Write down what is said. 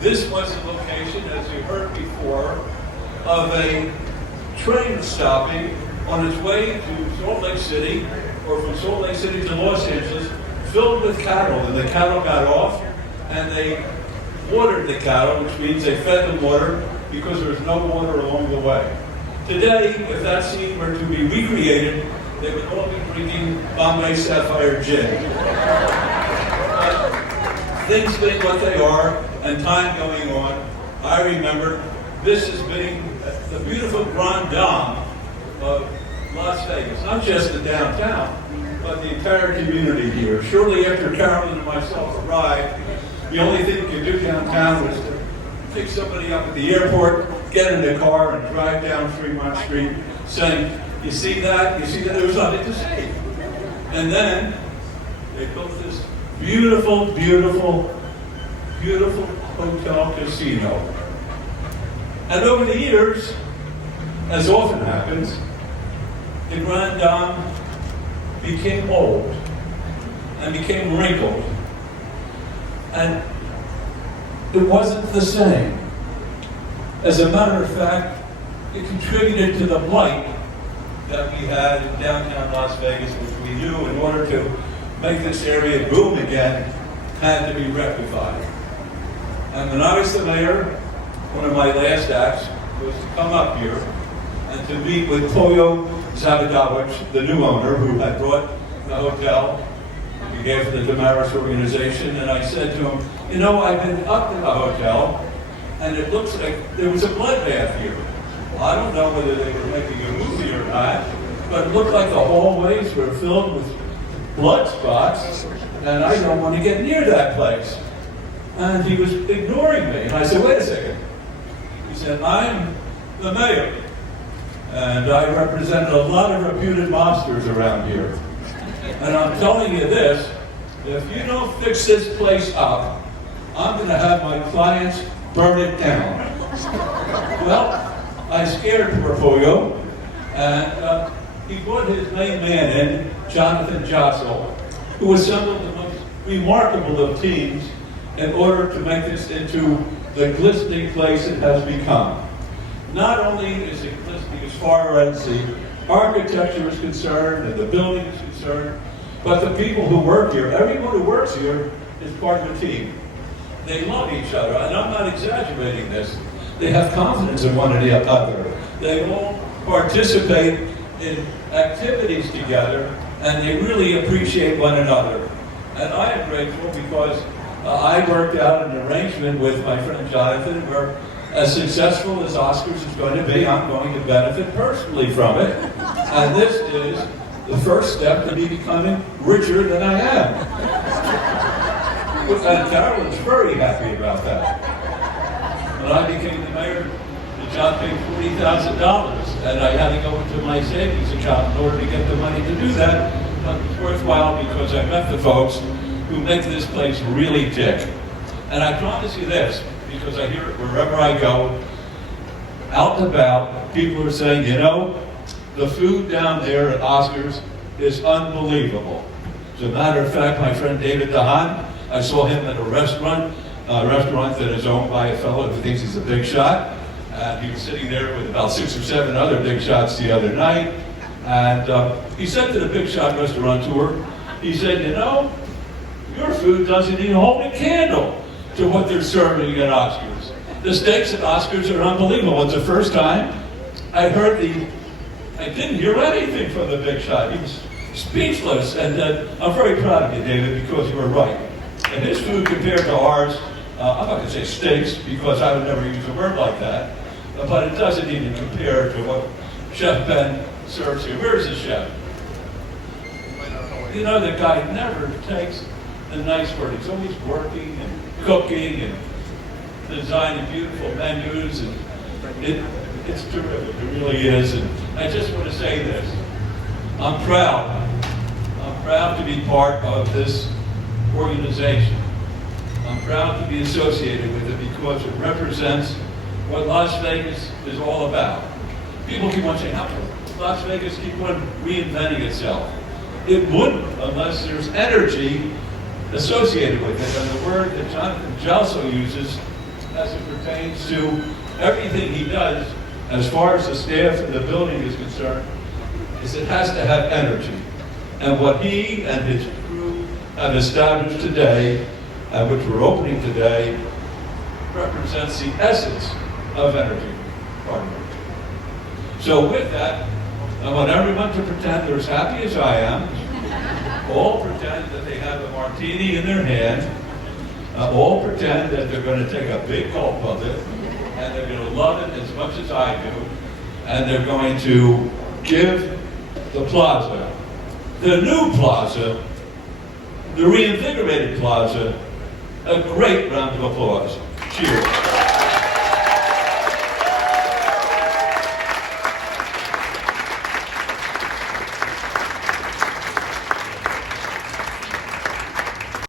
This was the location, as you heard before, of a train stopping on its way to Salt Lake City, or from Salt Lake City to Los Angeles, filled with cattle. And the cattle got off, and they watered the cattle, which means they fed them water because there was no water along the way. Today, if that scene were to be recreated, they would all be drinking Bombay Sapphire gin. Things being what they are, and time going on, I remember this as being the beautiful Grand Dame of Las Vegas. Not just the downtown, but the entire community here. Shortly after Carolyn and myself arrived, the only thing we could do downtown was to pick somebody up at the airport, get in a car, and drive down Fremont Street saying, "You see that? You see that?" There was nothing to see. And then they built this beautiful, beautiful, beautiful hotel casino. And over the years, as often happens, the Grand Dame became old and became wrinkled. And it wasn't the same. As a matter of fact, it contributed to the blight that we had in downtown Las Vegas, which we knew in order to make this area boom again, had to be rectified. And when I was the mayor, one of my last acts was to come up here and to meet with Pollo Zabadowicz, the new owner, who had brought the hotel on behalf of the Damaris organization. And I said to him, "You know, I've been up in the hotel, and it looks like there was a bloodbath here. Well, I don't know whether they were making a movie or not, but it looked like the hallways were filled with blood spots, and I don't want to get near that place." And he was ignoring me. And I said, "Wait a second." He said, "I'm the mayor, and I represented a lot of reputed mobsters around here. And I'm telling you this, if you don't fix this place up, I'm going to have my clients burn it down." Well, I scared poor Pollo, and he brought his main man in, Jonathan Jossel, who assembled the most remarkable of teams in order to make this into the glistening place it has become. Not only is it glistening as far as the architecture is concerned and the building is concerned, but the people who work here, everyone who works here is part of a team. They love each other, and I'm not exaggerating this. They have confidence in one another. They all participate in activities together, and they really appreciate one another. And I am grateful because I worked out an arrangement with my friend Jonathan where, as successful as Oscars is going to be, I'm going to benefit personally from it. And this is the first step to me becoming richer than I am. And Carolyn's very happy about that. When I became the mayor, the job paid $40,000, and I had to go into my savings account in order to get the money to do that. But it's worthwhile because I met the folks who make this place really tick. And I promise you this, because I hear it wherever I go, out and about, people are saying, "You know, the food down there at Oscars is unbelievable." As a matter of fact, my friend David DeHaan, I saw him at a restaurant that is owned by a fellow who thinks he's a big shot. And he was sitting there with about 6 or 7 other big shots the other night. And he said to the big shot restaurateur, he said, "You know, your food doesn't even hold a candle to what they're serving at Oscars. The steaks at Oscars are unbelievable." It's the first time I didn't hear anything from the big shot. He was speechless. And I'm very proud of you, David, because you were right. And his food compared to ours, I'm not going to say steaks, because I would never use a word like that, but it doesn't even compare to what Chef Ben serves here. Where's the chef? You know, the guy never takes a nice word. He's always working and cooking and designing beautiful menus, and it's terrific. It really is. And I just want to say this. I'm proud. I'm proud to be part of this organization. I'm proud to be associated with it because it represents what Las Vegas is all about. People keep on saying, "How can Las Vegas keep on reinventing itself?" It wouldn't unless there's energy associated with it. And the word that Jonathan Gelso uses, as it pertains to everything he does as far as the staff and the building is concerned, is it has to have energy. And what he and his crew have established today, and which we're opening today, represents the essence of energy. Pardon me. So with that, I want everyone to pretend they're as happy as I am. All pretend that they have a martini in their hand. All pretend that they're going to take a big gulp of it, and they're going to love it as much as I do, and they're going to give the Plaza, the new Plaza, the reinvigorated Plaza, a great round of applause. Cheers.